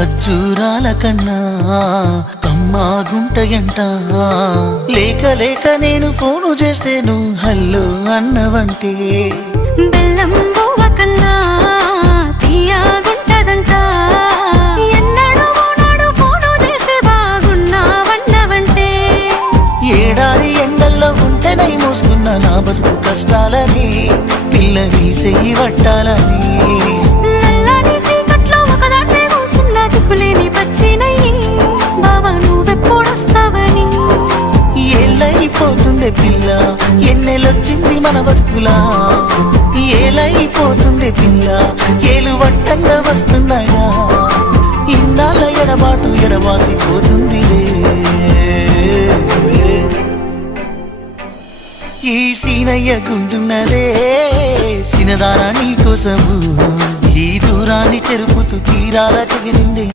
ఖర్జూరాల కన్నా కమ్మాగుంటయంట. లేక లేక నేను ఫోను చేస్తేను హల్లో అన్నవంటే బెల్లం బువ్వ కన్నా తీయగుంటదంట. ఎన్నడూ నాడు ఫోను చేసి బాగున్నావన్నవంటే ఏడాది ఎండల్లో ఉంటేనై మోస్తున్న నా బతుకు కష్టాలని పిల్లని సెయ్యి పట్టాలని. నల్లని సీకట్లో ఒకదాన్నే కూసున్న దిక్కులేని పచ్చినయ్యి బావా నువ్వెప్పుడొస్తావని. ఏళ్ళైపోతుందే పిల్ల ఎన్నెలొచ్చింది మన బతుకులా. ఏలైపోతుందే పిల్ల ఏలు వట్టంగా వస్తున్నాయా. ఇన్నాళ్ళ ఎడబాటు ఎడవాసిపోతుందిలే. ఈ సీనయ్య గుండున్నదే సినదారా నీ కోసము. ఈ దూరాన్ని చెరుపుతూ తీరాల తెగిరింది.